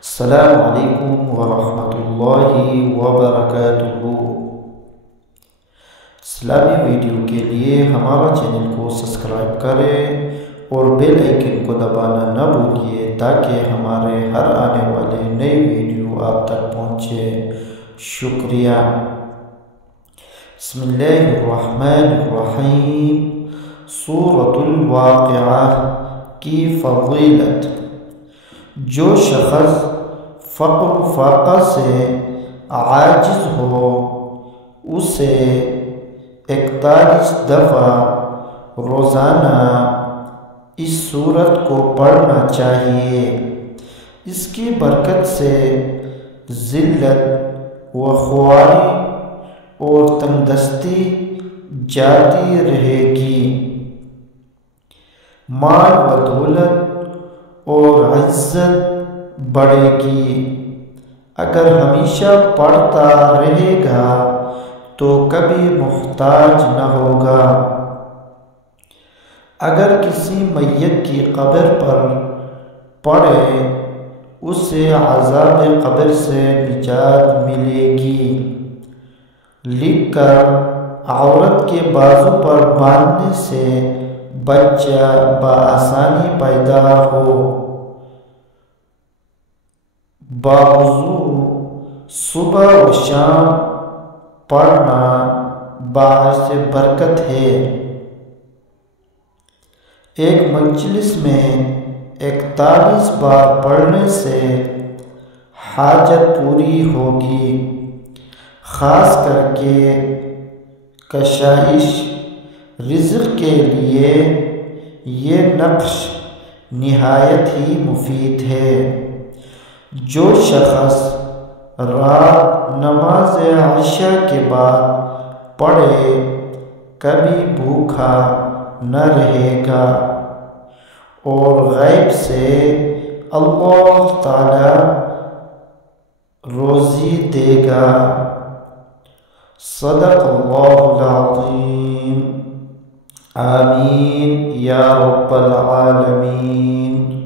السلام علیکم ورحمۃ اللہ وبرکاتہ۔ اسلامی ویڈیو کے لیے ہمارا چینل کو سبسکرائب کریں اور بیل آئیکن کو دبانا نہ بھولیے تاکہ ہمارے ہر آنے والے نئے ویڈیو آپ تک پہنچے۔ شکریہ۔ بسم اللہ الرحمن الرحیم۔ سورۃ الواقعہ کی فضیلت۔ جو شخص فقر و فاقہ سے عاجز ہو اسے 41 دفعہ روزانہ اس سورت کو پڑھنا چاہیے۔ اس کی برکت سے ذلت و خواری اور تندرستی جاتی رہے گی، مال و دولت اور عزت بڑھے گی۔ اگر ہمیشہ پڑھتا رہے گا تو کبھی محتاج نہ ہوگا۔ اگر کسی میت کی قبر پر پڑھے اسے عذاب قبر سے نجات ملے گی۔ لکھ کر عورت کے بازو پر باندھنے سے بچہ بآسانی پیدا ہو۔ باوضو صبح و شام پڑھنا باعث برکت ہے۔ ایک مجلس میں 41 بار پڑھنے سے حاجت پوری ہوگی، خاص کر کے کشائش رزق کے لیے یہ نقش نہایت ہی مفید ہے۔ جو شخص رات نماز عشاء کے بعد پڑھے کبھی بھوکا نہ رہے گا اور غیب سے اللہ تعالی روزی دے گا۔ صدق اللہ العظیم۔ آمین یا رب العالمین۔